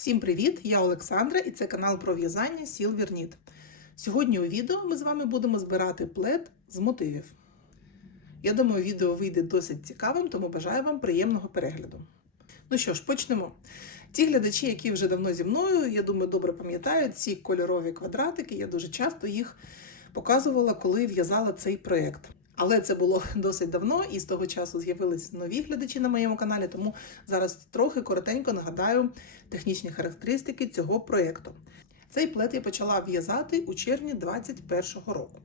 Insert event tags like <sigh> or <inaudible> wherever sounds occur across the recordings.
Всім привіт! Я Олександра і це канал про в'язання Сіл Вірніт. Сьогодні у відео ми з вами будемо збирати плед з мотивів. Я думаю, відео вийде досить цікавим, тому бажаю вам приємного перегляду. Ну що ж, почнемо. Ті глядачі, які вже давно зі мною, я думаю, добре пам'ятають ці кольорові квадратики. Я дуже часто їх показувала, коли в'язала цей проєкт. Але це було <laughs> досить давно, і з того часу з'явились нові глядачі на моєму каналі, тому зараз трохи коротенько нагадаю технічні характеристики цього проєкту. Цей плед я почала в'язати у червні 2021 року.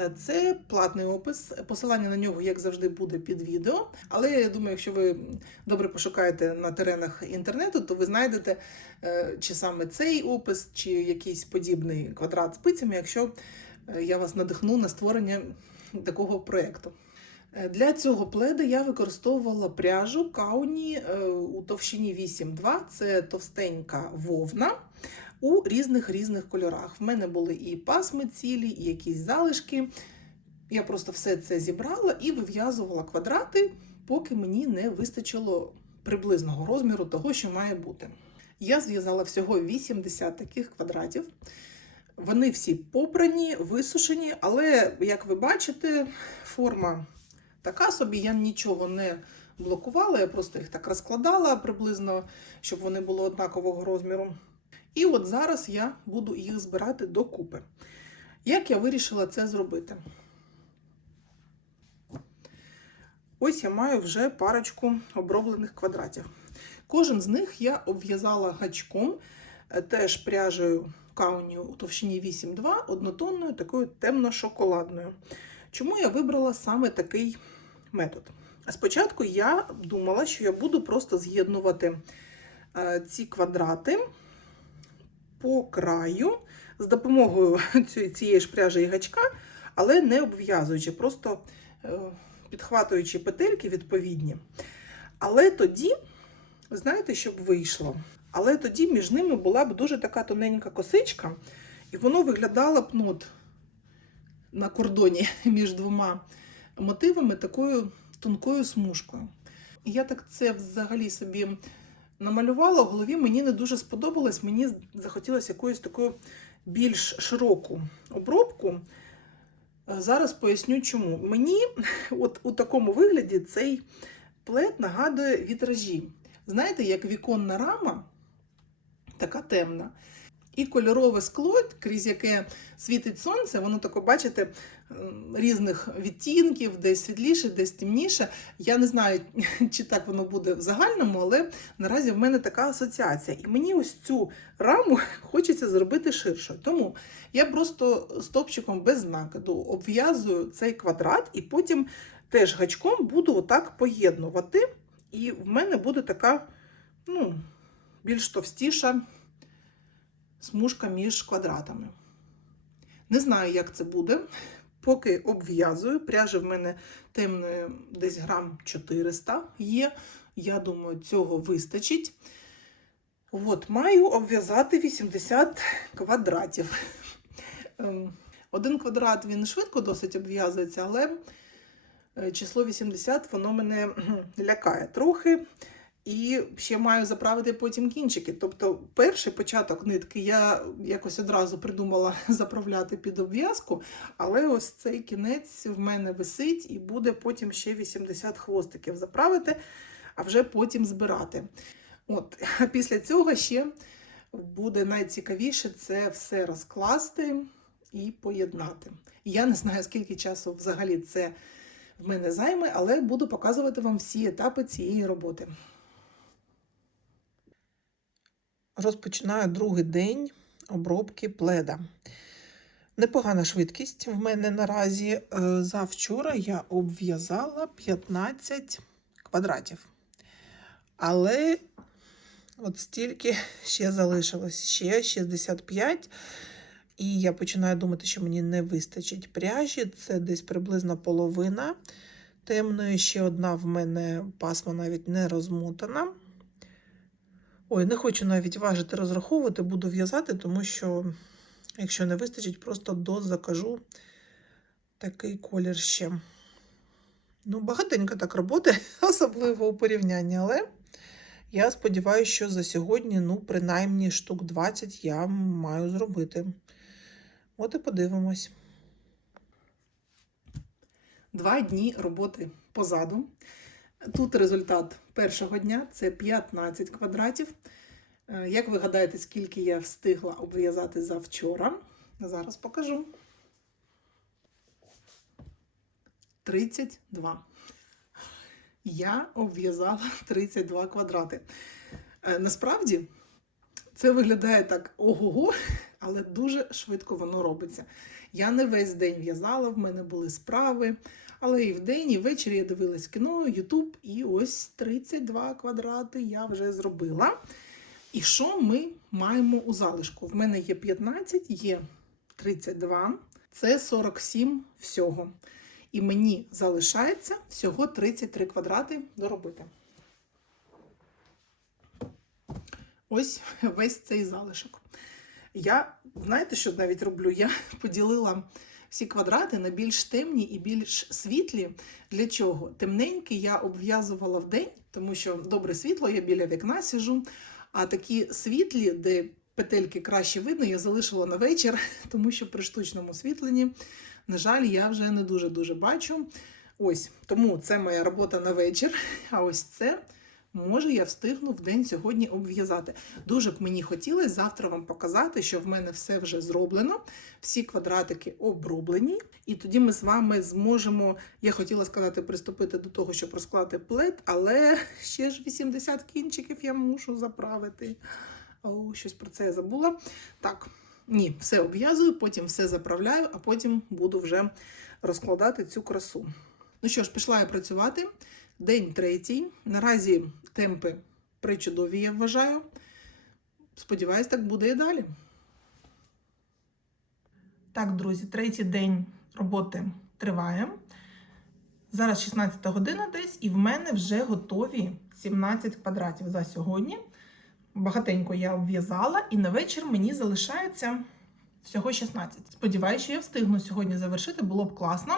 Е, Це платний опис, посилання на нього, як завжди, буде під відео. Але я думаю, якщо ви добре пошукаєте на теренах інтернету, то ви знайдете е, чи саме цей опис, чи якийсь подібний квадрат спицями, якщо е, я вас надихну на створення такого проєкту. Е, Для цього пледа я використовувала пряжу кауні е, у товщині 8,2. Це товстенька вовна у різних різних кольорах. В мене були і пасми цілі, і якісь залишки. Я просто все це зібрала і вив'язувала квадрати, поки мені не вистачило приблизного розміру того, що має бути. Я зв'язала всього 80 таких квадратів. Вони всі попрані, висушені, але, як ви бачите, форма така собі, я нічого не блокувала, я просто їх так розкладала приблизно, щоб вони були однакового розміру. І от зараз я буду їх збирати докупи. Як я вирішила це зробити? Ось я маю вже парочку оброблених квадратів. Кожен з них я обв'язала гачком, е, теж пряжею кауні у товщині 8,2, однотонною, такою темно-шоколадною. Чому я вибрала саме такий метод? Спочатку я думала, що я буду просто з'єднувати е, ці квадрати по краю з допомогою <laughs> цієї ж пряжі і гачка, але не обв'язуючи, просто е, підхватуючи петельки відповідні. Але тоді, знаєте, що б вийшло? Але тоді між ними була б дуже така тоненька косичка, і воно виглядало б ну, от, на кордоні <laughs> між двома мотивами такою тонкою смужкою. І я так це взагалі собі намалювала в голові, мені не дуже сподобалось, мені захотілося якоюсь такою більш широку обробку. Зараз поясню чому. Мені <laughs> от у такому вигляді цей плед нагадує вітражі. Знаєте, як віконна рама, така темна, і кольорове скло, крізь яке світить сонце, воно тако, бачите, різних відтінків, десь світліше, десь темніше. Я не знаю, <laughs> чи так воно буде в загальному, але наразі в мене така асоціація. І мені ось цю раму <laughs> хочеться зробити ширшою. Тому я просто стопчиком без накиду обв'язую цей квадрат, і потім теж гачком буду отак поєднувати. І в мене буде така, ну, більш товстіша смужка між квадратами. Не знаю, як це буде. Поки обв'язую, пряжі в мене темної десь грам 400 є. Я думаю, цього вистачить. От, маю обв'язати 80 квадратів. Ем, Один квадрат він швидко досить обв'язується, але е, число 80 воно мене лякає трохи. І ще маю заправити потім кінчики. Тобто, перший початок нитки я якось одразу придумала <laughs> заправляти під обв'язку, але ось цей кінець в мене висить і буде потім ще 80 хвостиків заправити, а вже потім збирати. От, після цього ще буде найцікавіше це все розкласти і поєднати. Я не знаю, скільки часу взагалі це в мене займе, але буду показувати вам всі етапи цієї роботи. Розпочинаю другий день обробки пледа. Непогана швидкість в мене наразі. Е, Завчора я обв'язала 15 квадратів. Але от стільки ще залишилось, ще 65. І я починаю думати, що мені не вистачить пряжі. Це десь приблизно половина темної. Ще одна в мене пасма навіть не розмотана. Ой, не хочу навіть важити, розраховувати, буду в'язати, тому що, якщо не вистачить, просто дозакажу такий колір ще. Ну, багатенько так роботи, <laughs> особливо у порівнянні, але Я сподіваюся, що за сьогодні, ну, принаймні штук 20 я маю зробити. От і подивимось. Два дні роботи позаду. Тут результат першого дня це 15 квадратів. Е, Як ви гадаєте, скільки я встигла обв'язати за вчора? Зараз покажу. 32. Я обв'язала <laughs> 32 квадрати. Е, Насправді, це виглядає так ого-го, <laughs> але дуже швидко воно робиться. Я не весь день в'язала, в мене були справи, але і вдень, і ввечері я дивилась кіно, Ютуб, і ось 32 квадрати я вже зробила. І що ми маємо у залишку? В мене є 15, є 32, це 47 всього. І мені залишається всього 33 квадрати доробити. Ось весь цей залишок. Я, знаєте, що навіть роблю? Я <laughs> поділила всі квадрати на більш темні і більш світлі. Для чого? Темненькі я обв'язувала в день, тому що добре світло, я біля вікна сижу. А такі світлі, де петельки краще видно, я залишила на вечір, <laughs> тому що при штучному освітленні, на жаль, я вже не дуже-дуже бачу. Ось, тому це моя робота на вечір. <laughs> А ось це може я встигну в день сьогодні обв'язати. Дуже б мені хотілося завтра вам показати, що в мене все вже зроблено, всі квадратики оброблені. І тоді ми з вами зможемо, я хотіла сказати, приступити до того, щоб розклати плед, але ще ж 80 кінчиків я мушу заправити. О, щось про це я забула. Так, ні, все обв'язую, потім все заправляю, а потім буду вже розкладати цю красу. Ну що ж, пішла я працювати. День третій. Наразі темпи причудові, я вважаю. Сподіваюсь, так буде і далі. Так, друзі, третій день роботи триває. Зараз 16 година десь, і в мене вже готові 17 квадратів за сьогодні. Багатенько я обв'язала, і на вечір мені залишається всього 16. Сподіваюся, що я встигну сьогодні завершити. Було б класно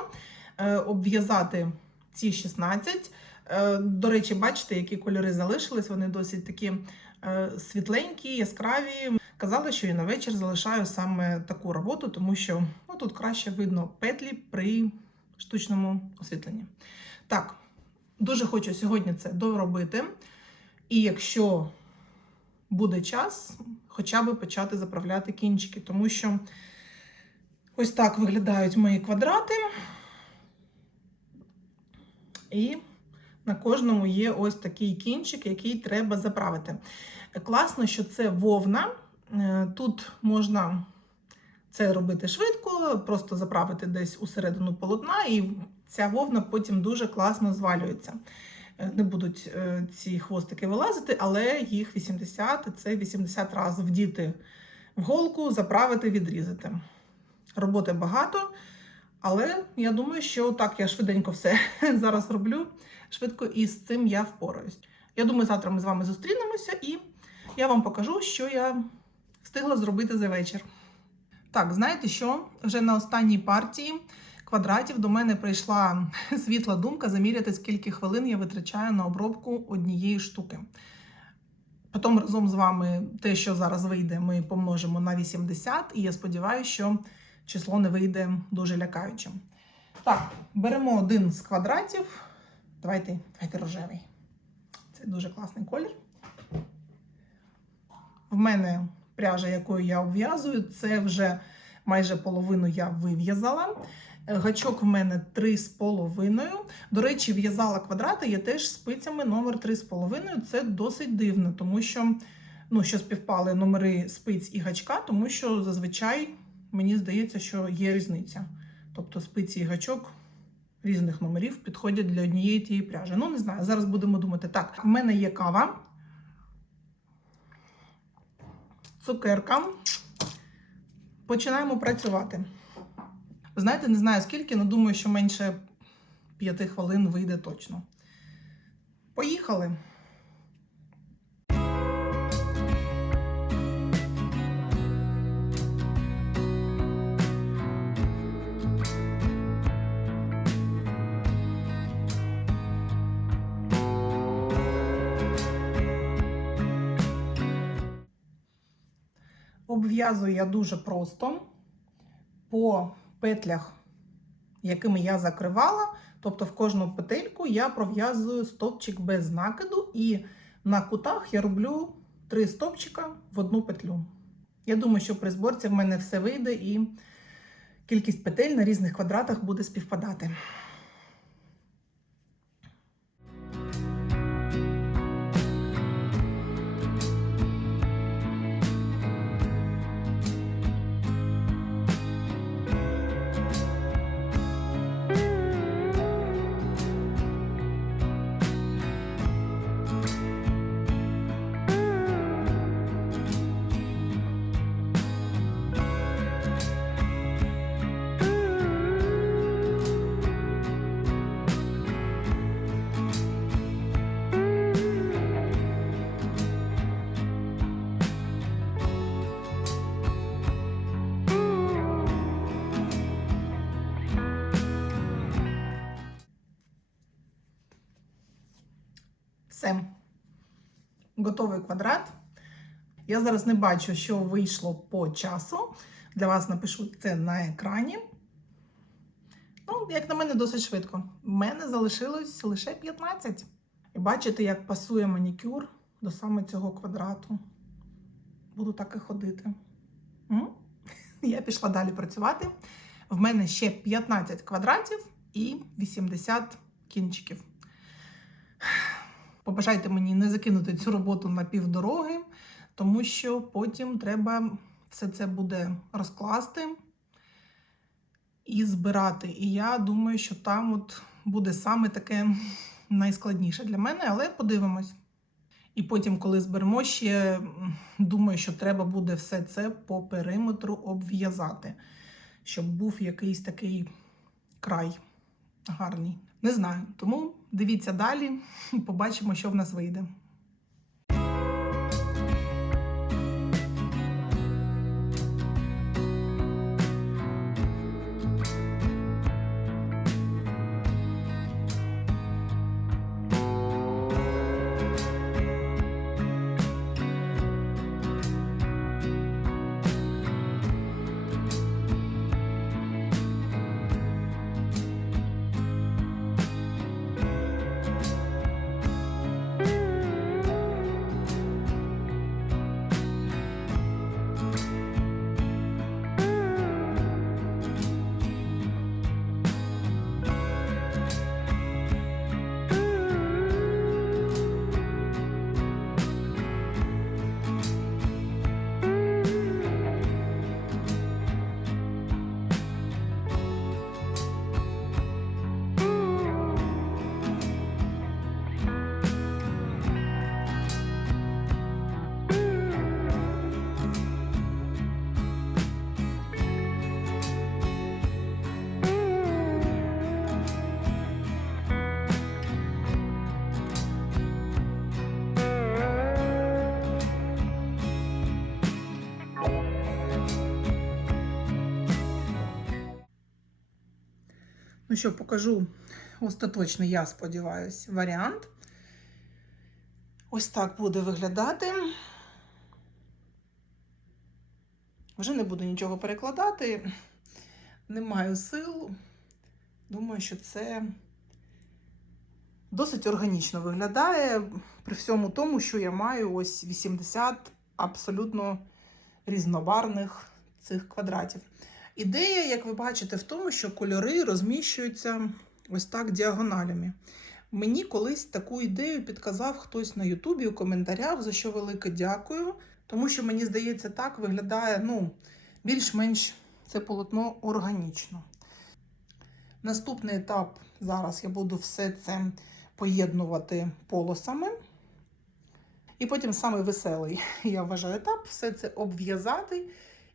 е, обв'язати ці 16. Е, До речі, бачите, які кольори залишились. Вони досить такі е, світленькі, яскраві. Казала, що я на вечір залишаю саме таку роботу, тому що ну, тут краще видно петлі при штучному освітленні. Так, дуже хочу сьогодні це доробити. І якщо буде час, хоча б почати заправляти кінчики, тому що ось так виглядають мої квадрати. І на кожному є ось такий кінчик, який треба заправити. Класно, що це вовна. Е, Тут можна це робити швидко, просто заправити десь усередину полотна, і ця вовна потім дуже класно звалюється. Е, Не будуть е, ці хвостики вилазити, але їх 80, це 80 разів вдіти в голку, заправити, відрізати. Роботи багато, але я думаю, що так я швиденько все <laughs> зараз роблю. Швидко і з цим я впораюсь. Я думаю, завтра ми з вами зустрінемося і я вам покажу, що я встигла зробити за вечір. Так, знаєте що? Вже на останній партії квадратів до мене прийшла <laughs> світла думка заміряти, скільки хвилин я витрачаю на обробку однієї штуки. Потім разом з вами те, що зараз вийде, ми помножимо на 80, і я сподіваюся, що число не вийде дуже лякаючим. Так, беремо один з квадратів. Давайте, давайте рожевий. Це дуже класний колір. В мене пряжа, якою я обв'язую, це вже майже половину я вив'язала. Гачок в мене 3,5. До речі, в'язала квадрати я теж спицями номер 3,5. Це досить дивно, тому що ну, що співпали номери спиць і гачка, тому що зазвичай мені здається, що є різниця. Тобто спиці і гачок різних номерів підходять для однієї тієї пряжі. Ну, не знаю, зараз будемо думати. Так, в мене є кава, цукерка. Починаємо працювати. Знаєте, не знаю скільки, але думаю, що менше 5 хвилин вийде точно. Поїхали! Обв'язую я дуже просто по петлях, якими я закривала. Тобто в кожну петельку я пров'язую стопчик без накиду, і на кутах я роблю три стопчика в одну петлю. Я думаю, що при зборці в мене все вийде і кількість петель на різних квадратах буде співпадати. Все. Готовий квадрат. Я зараз не бачу, що вийшло по часу. Для вас напишу це на екрані. Ну, як на мене, досить швидко. В мене залишилось лише 15. І бачите, як пасує манікюр до саме цього квадрату. Буду так і ходити. М? Я пішла далі працювати. В мене ще 15 квадратів і 80 кінчиків. Побажайте мені не закинути цю роботу на півдороги, тому що потім треба все це буде розкласти і збирати. І я думаю, що там от буде саме таке найскладніше для мене, але подивимось. І потім, коли зберемо, ще думаю, що треба буде все це по периметру обв'язати, щоб був якийсь такий край гарний. Не знаю. Тому дивіться далі, <laughs> побачимо, що в нас вийде. Що, покажу остаточний, я сподіваюся, варіант. Ось так буде виглядати. Вже не буду нічого перекладати, не маю сил. Думаю, що це досить органічно виглядає при всьому тому, що я маю ось 80 абсолютно різнобарних цих квадратів. Ідея, як ви бачите, в тому, що кольори розміщуються ось так діагоналями. Мені колись таку ідею підказав хтось на Ютубі у коментарях, за що велике дякую. Тому що, мені здається, так виглядає ну, більш-менш це полотно органічно. Наступний етап зараз я буду все це поєднувати полосами. І потім саме веселий, я вважаю, етап все це обв'язати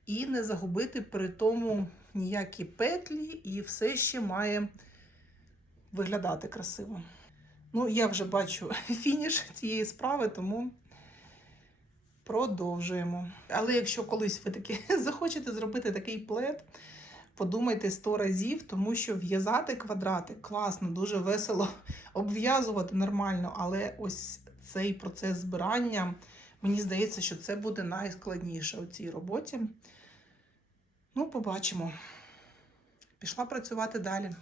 і не загубити при тому ніякі петлі, і все ще має виглядати красиво. Ну, я вже бачу <laughs> фініш цієї справи, тому продовжуємо. Але якщо колись ви таки <laughs> захочете зробити такий плед, подумайте 100 разів, тому що в'язати квадрати класно, дуже весело <laughs> обв'язувати нормально, але ось цей процес збирання Мені здається, що це буде найскладніше у цій роботі. Ну, побачимо. Пішла працювати далі.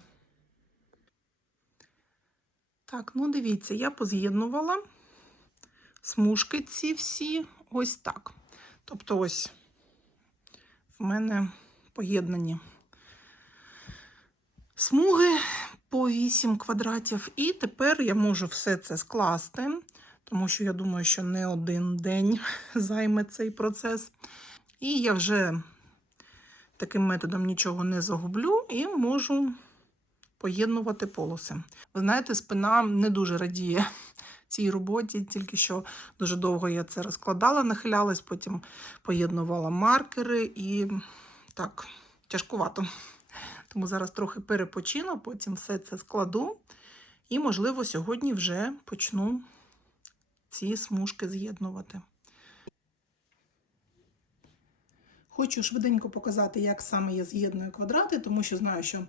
Так, ну дивіться, я поз'єднувала смужки ці всі ось так. Тобто, ось в мене поєднані смуги по 8 квадратів. І тепер я можу все це скласти, тому що я думаю, що не один день <laughs> займе цей процес. І я вже таким методом нічого не загублю і можу поєднувати полоси. Ви знаєте, спина не дуже радіє <laughs> цій роботі, тільки що дуже довго я це розкладала, нахилялась, потім поєднувала маркери і так, тяжкувато. Тому зараз трохи перепочину, потім все це складу. І, можливо, сьогодні вже почну ці смужки з'єднувати. Хочу швиденько показати, як саме я з'єдную квадрати, тому що знаю, що,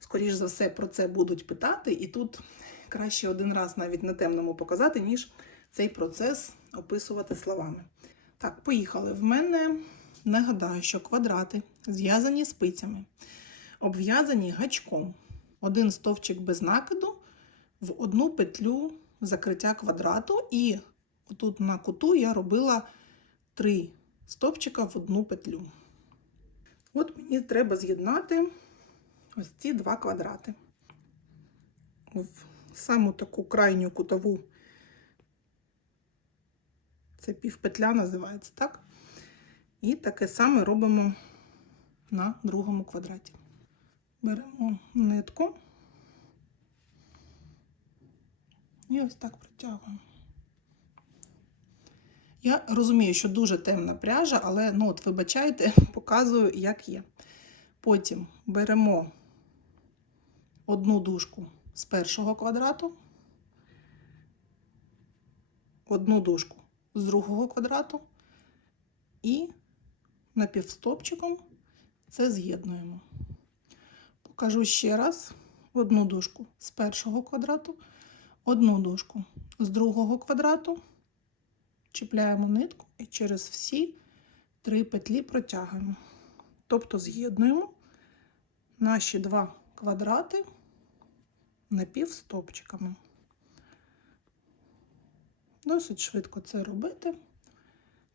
скоріш за все, про це будуть питати, і тут краще один раз навіть на темному показати, ніж цей процес описувати словами. Так, поїхали. В мене нагадаю, що квадрати зв'язані спицями, обв'язані гачком. Один стовпчик без накиду в одну петлю закриття квадрату, і тут на куту я робила три стовпчика в одну петлю. От мені треба з'єднати ось ці два квадрати. В саму таку крайню кутову, це півпетля називається, так? І таке саме робимо на другому квадраті. Беремо нитку і ось так притягуємо. Я розумію, що дуже темна пряжа, але ну от вибачайте, <laughs> показую, як є. Потім беремо одну дужку з першого квадрату, одну дужку з другого квадрату і напівстопчиком це з'єднуємо. Покажу ще раз одну дужку з першого квадрату, одну дужку з другого квадрату. Чіпляємо нитку і через всі три петлі протягуємо. Тобто з'єднуємо наші два квадрати напівстопчиками. Досить швидко це робити,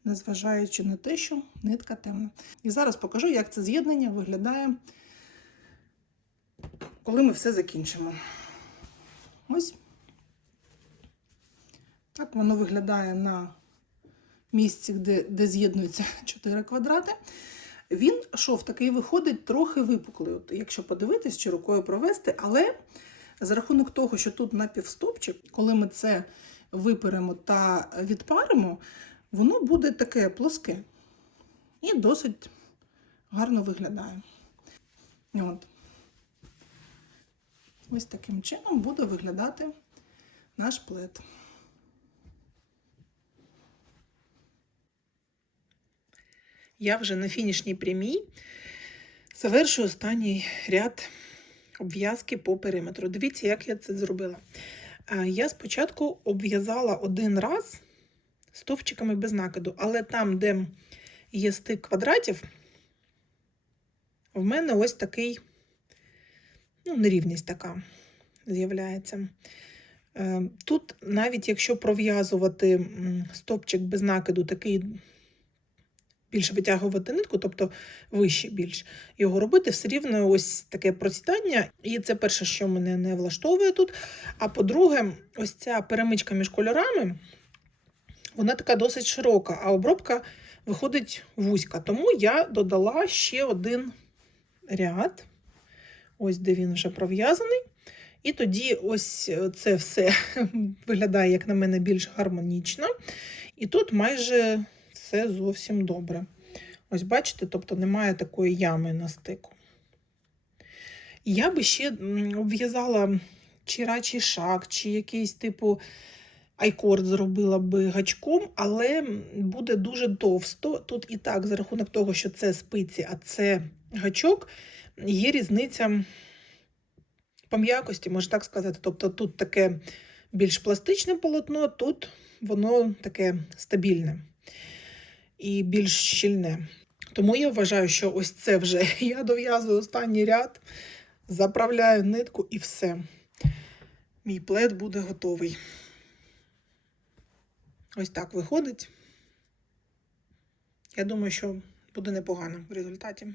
незважаючи на те, що нитка темна. І зараз покажу, як це з'єднання виглядає, коли ми все закінчимо. Ось так воно виглядає на місці, де, де з'єднуються <laughs> 4 квадрати. Він шов такий виходить трохи випуклий, от, якщо подивитись чи рукою провести, але за рахунок того, що тут напівстопчик, коли ми це виперемо та відпаримо, воно буде таке плоске і досить гарно виглядає. От. Ось таким чином буде виглядати наш плед. Я вже на фінішній прямій завершую останній ряд обв'язки по периметру. Дивіться, як я це зробила. Я спочатку обв'язала один раз стовпчиками без накиду, але там, де є стик квадратів, в мене ось такий, ну, нерівність така з'являється. Тут, навіть якщо пров'язувати стовпчик без накиду, такий більше витягувати нитку, тобто вище більш його робити, все рівно ось таке просідання. І це перше, що мене не влаштовує тут. А по-друге, ось ця перемичка між кольорами, вона така досить широка, а обробка виходить вузька. Тому я додала ще один ряд, ось де він вже пров'язаний. І тоді ось це все <laughs> виглядає, як на мене, більш гармонічно. І тут майже все зовсім добре. Ось, бачите, тобто немає такої ями на стику. Я би ще обв'язала чи рачий шаг, чи якийсь типу айкорд зробила би гачком, але буде дуже товсто. Тут і так, за рахунок того, що це спиці, а це гачок, є різниця по м'якості, можна так сказати. Тобто тут таке більш пластичне полотно, тут воно таке стабільне. І більш щільне. Тому я вважаю, що ось це вже <laughs> я дов'язую останній ряд, заправляю нитку і все. Мій плед буде готовий. Ось так виходить. Я думаю, що буде непогано в результаті.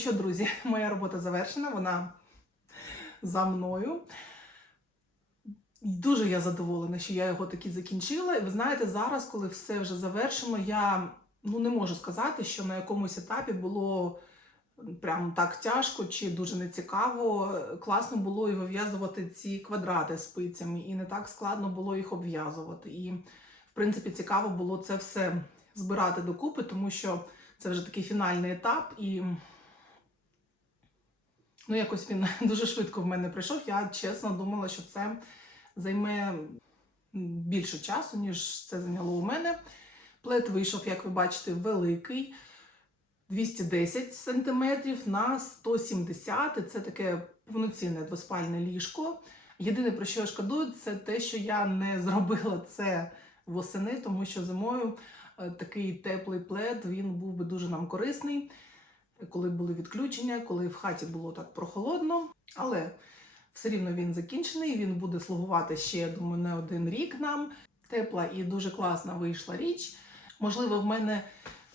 Що, друзі, <laughs> моя робота завершена, вона за мною. Дуже я задоволена, що я його таки закінчила. І ви знаєте, зараз, коли все вже завершено, я ну, не можу сказати, що на якомусь етапі було прям так тяжко чи дуже нецікаво. Класно було і вив'язувати ці квадрати спицями, і не так складно було їх обв'язувати. І, в принципі, цікаво було це все збирати докупи, тому що це вже такий фінальний етап. І ну, якось він <laughs> дуже швидко в мене прийшов. Я чесно думала, що це займе більше часу, ніж це зайняло у мене. Плет вийшов, як ви бачите, великий. 210 см на 170 і Це таке повноцінне двоспальне ліжко. Єдине, про що я шкодую, це те, що я не <laughs> зробила це восени, тому що зимою е, такий теплий плед він був би дуже нам корисний, коли були відключення, коли в хаті було так прохолодно. Але все рівно він закінчений, він буде слугувати ще, я думаю, не один рік нам. Тепла і дуже класна вийшла річ. Можливо, в мене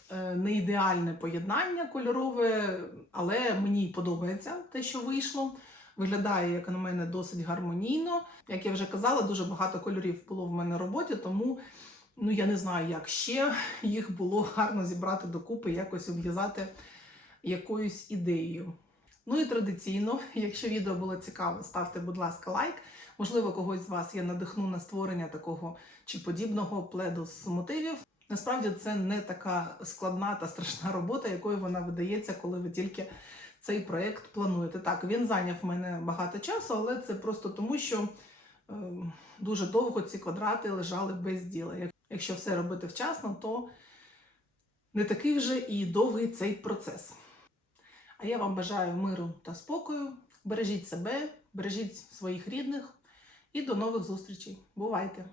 е, не ідеальне поєднання кольорове, але мені подобається те, що вийшло. Виглядає, як на мене, досить гармонійно. Як я вже казала, дуже багато кольорів було в мене роботі, тому ну, я не знаю, як ще їх було гарно зібрати докупи, якось обв'язати якоюсь ідеєю. Ну і традиційно, <laughs> якщо відео було цікаво, ставте, будь ласка, лайк. Можливо, когось з вас я надихну на створення такого чи подібного пледу з мотивів. Насправді це не така складна та страшна робота, якою вона видається, коли ви тільки цей проєкт плануєте. Так, він зайняв мене багато часу, але це просто тому, що е, дуже довго ці квадрати лежали без діла. Якщо все робити вчасно, то не такий вже і довгий цей процес. А я вам бажаю миру та спокою. Бережіть себе, бережіть своїх рідних і до нових зустрічей. Бувайте!